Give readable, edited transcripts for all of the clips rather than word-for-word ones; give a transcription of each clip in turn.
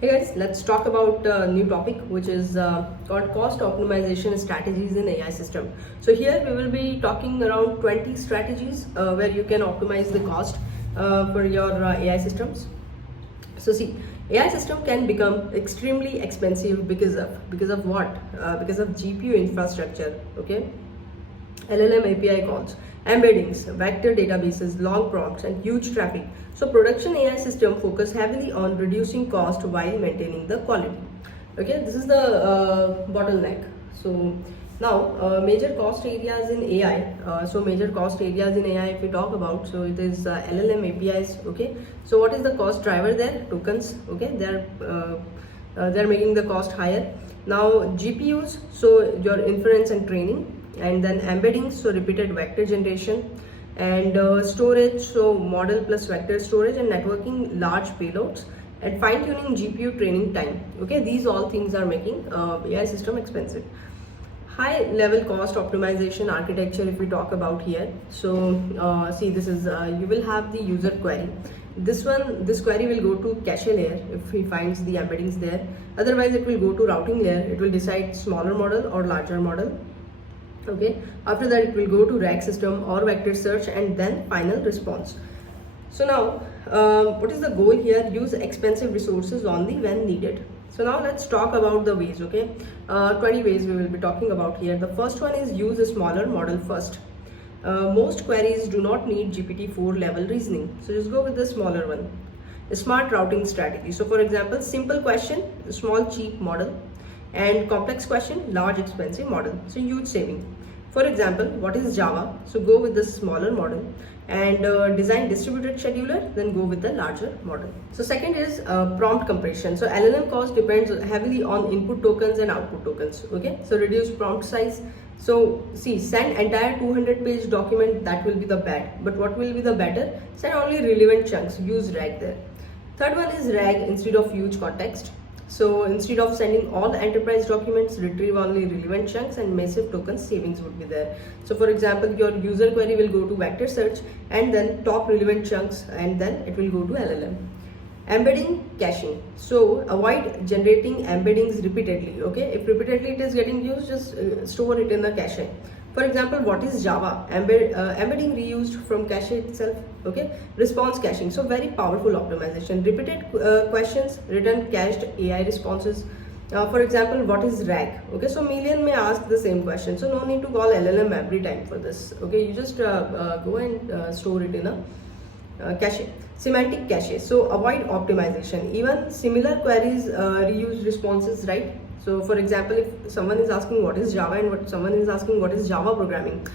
Hey guys, let's talk about a new topic which is called cost optimization strategies in AI system. So here we will be talking around 20 strategies where you can optimize the cost for your AI systems. So see, AI system can become extremely expensive because of what? Because of GPU infrastructure. Okay, LLM API calls, embeddings, vector databases, long prompts, and huge traffic. So production AI system focus heavily on reducing cost while maintaining the quality. Okay, this is the bottleneck. So now major cost areas in AI. Major cost areas in AI, if we talk about, so it is LLM APIs. Okay, so what is the cost driver there? Tokens. Okay, they're making the cost higher. Now GPUs, so your inference and training, and then embeddings, so repeated vector generation, and storage, so model plus vector storage, and networking large payloads, and fine-tuning GPU training time. Okay, these all things are making AI system expensive. High level cost optimization architecture, if we talk about here, so see, this is you will have the user query. This query will go to cache layer if he finds the embeddings there. Otherwise it will go to routing layer. It will decide smaller model or larger model. Okay, after that it will go to RAG system or vector search, and then final response. So now what is the goal here? Use expensive resources only when needed. So now let's talk about the ways. Okay, 20 ways we will be talking about here. The first one is use a smaller model first. Most queries do not need GPT-4 level reasoning, so just go with the smaller one. A smart routing strategy. So for example, simple question, small cheap model, and complex question, large expensive model, so huge saving. For example, what is Java? So go with the smaller model, and design distributed scheduler, then go with the larger model. So second is prompt compression. So LLM cost depends heavily on input tokens and output tokens. Okay, so reduce prompt size. So see, send entire 200-page document, that will be the bad, but what will be the better? Send only relevant chunks, use RAG there. Third one is RAG instead of huge context. So instead of sending all the enterprise documents, retrieve only relevant chunks, and massive token savings would be there. So for example, your user query will go to vector search, and then top relevant chunks, and then it will go to LLM. Embedding caching. So avoid generating embeddings repeatedly. Okay, if repeatedly it is getting used, just store it in the cache. For example, what is Java? Embedding reused from cache itself. Okay, response caching. So very powerful optimization. Repeated questions, return cached AI responses. For example, what is RAG? Okay, so million may ask the same question. So no need to call LLM every time for this. Okay, you just go and store it in a cache. Semantic cache. So avoid optimization. Even similar queries reuse responses, right? So for example, if someone is asking what is Java and someone is asking what is Java programming,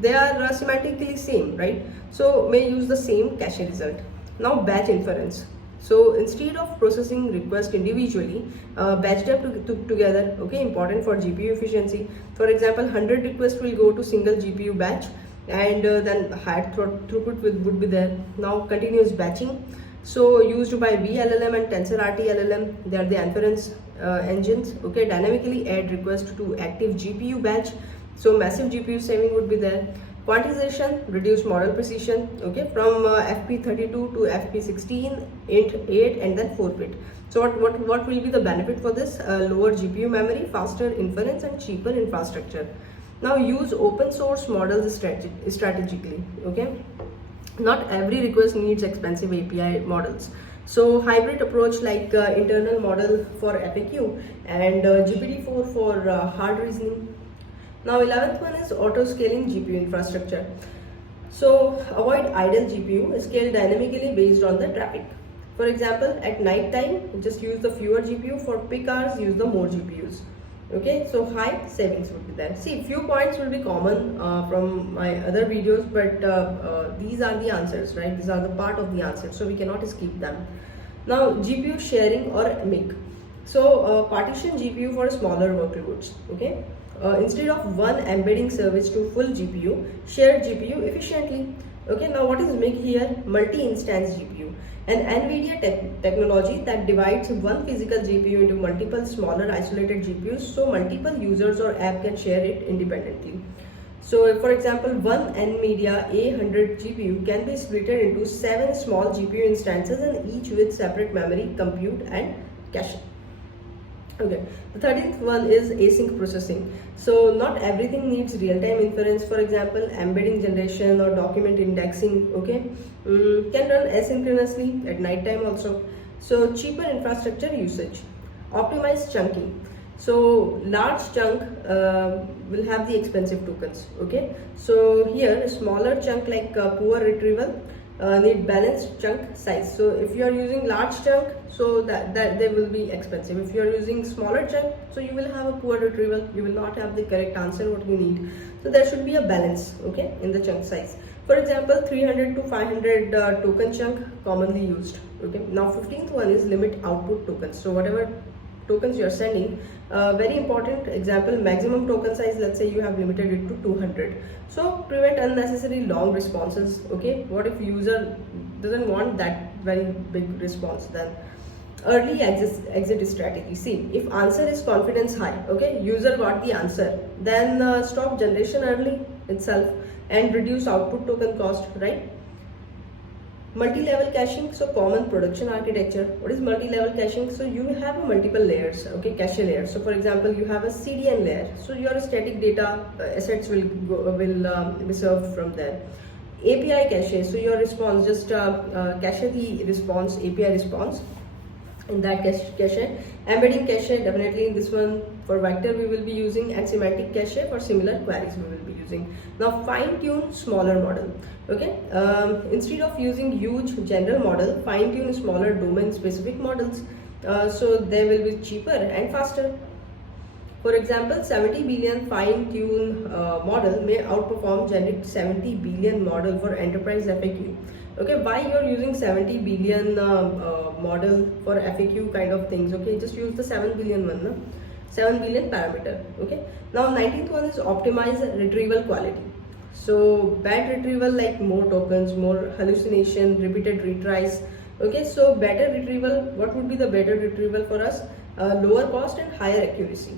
they are semantically same, right? So may use the same cache result. Now batch inference. So instead of processing requests individually, batch them together. Okay, important for GPU efficiency. For example, 100 requests will go to single GPU batch, and then higher throughput would be there. Now continuous batching. So used by VLLM and TensorRT LLM, they are the inference engines. Okay, dynamically add request to active GPU batch. So massive GPU saving would be there. Quantization, reduce model precision. Okay, from FP32 to FP16, 8, and then 4-bit. So what will be the benefit for this? Lower GPU memory, faster inference, and cheaper infrastructure. Now use open source models strategically. Okay, not every request needs expensive API models. So hybrid approach, like internal model for FAQ and GPT-4 for hard reasoning. Now 11th one is auto-scaling GPU infrastructure. So avoid idle GPU, scale dynamically based on the traffic. For example, at night time, just use the fewer GPU. For peak hours, use the more GPUs. Okay, so high savings would be there. See, few points will be common from my other videos, but these are the answers, right? These are the part of the answer, so we cannot skip them. Now GPU sharing or MIG. So partition GPU for smaller workloads. Okay, instead of one embedding service to full GPU, share GPU efficiently. Okay, now what is MIG here? Multi-instance GPU, an NVIDIA technology that divides one physical GPU into multiple smaller isolated GPUs, so multiple users or app can share it independently. So for example, one NVIDIA A100 GPU can be split into 7 small GPU instances, and each with separate memory, compute and cache. Okay, the 13th one is async processing. So not everything needs real-time inference. For example, embedding generation or document indexing, okay, can run asynchronously at night time also. So cheaper infrastructure usage, optimized chunking. So large chunk will have the expensive tokens. Okay, so here a smaller chunk like poor retrieval need balanced chunk size. So if you are using large chunk, so that they will be expensive. If you are using smaller chunk, so you will have a poor retrieval, you will not have the correct answer what you need. So there should be a balance, okay, in the chunk size. For example, 300 to 500 token chunk commonly used. Okay, now 15th one is limit output tokens. So whatever tokens you are sending, very important example, maximum token size, let's say you have limited it to 200. So prevent unnecessary long responses. Okay, what if user doesn't want that very big response? Then early exit strategy. See, if answer is confidence high, okay, user got the answer, then stop generation early itself and reduce output token cost, right? Multi-level caching, so common production architecture. What is multi-level caching? So you have multiple layers, okay, cache layers. So for example, you have a CDN layer, so your static data assets will be served from there. API cache, so your response, just cache the response, API response in that cache. Embedding cache, definitely in this one for vector we will be using, and semantic cache for similar queries we will be using. Now fine tune smaller model. Okay, instead of using huge general model, fine tune smaller domain specific models, so they will be cheaper and faster. For example, 70 billion fine tune model may outperform generate 70 billion model for enterprise FAQ. Okay, why you are using 70 billion model for FAQ kind of things? Okay, just use the 7 billion one, no? 7 billion parameter. Okay, now 19th one is optimize retrieval quality. So bad retrieval like more tokens, more hallucination, repeated retries. Okay, so better retrieval, what would be the better retrieval for us? Lower cost and higher accuracy.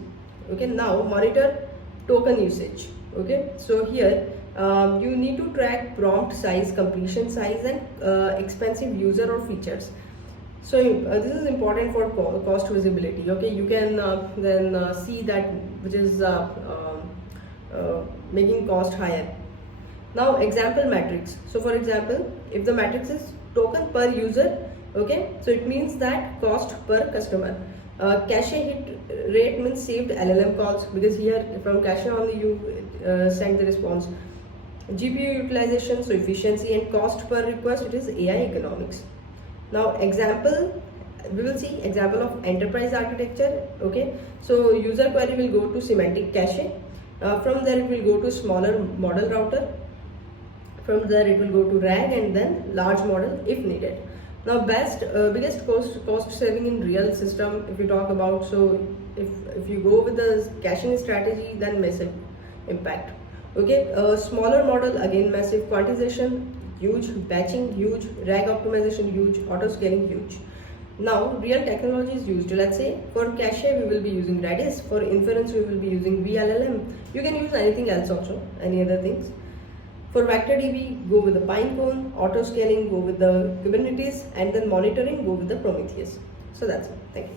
Okay, now monitor token usage. Okay, so here you need to track prompt size, completion size, and expensive user or features. So this is important for cost visibility. Okay, you can then see that which is making cost higher. Now example matrix. So for example, if the matrix is token per user, okay, so it means that cost per customer. Cache hit rate means saved LLM calls, because here from cache only you send the response. GPU utilization, so efficiency, and cost per request, it is AI economics. Now example, we will see example of enterprise architecture. Okay, so user query will go to semantic cache, from there it will go to smaller model router, from there it will go to RAG, and then large model if needed. Now biggest cost saving in real system if you talk about, so if you go with the caching strategy, then massive impact. Okay, smaller model, again massive. Quantization huge, batching huge, RAG optimization huge, autoscaling huge. Now real technology is used. Let's say for cache we will be using Redis, for inference we will be using VLLM. You can use anything else also, any other things. For vector DB, go with the Pinecone. Autoscaling, go with the Kubernetes, and then monitoring, go with the Prometheus. So that's it. Thank you.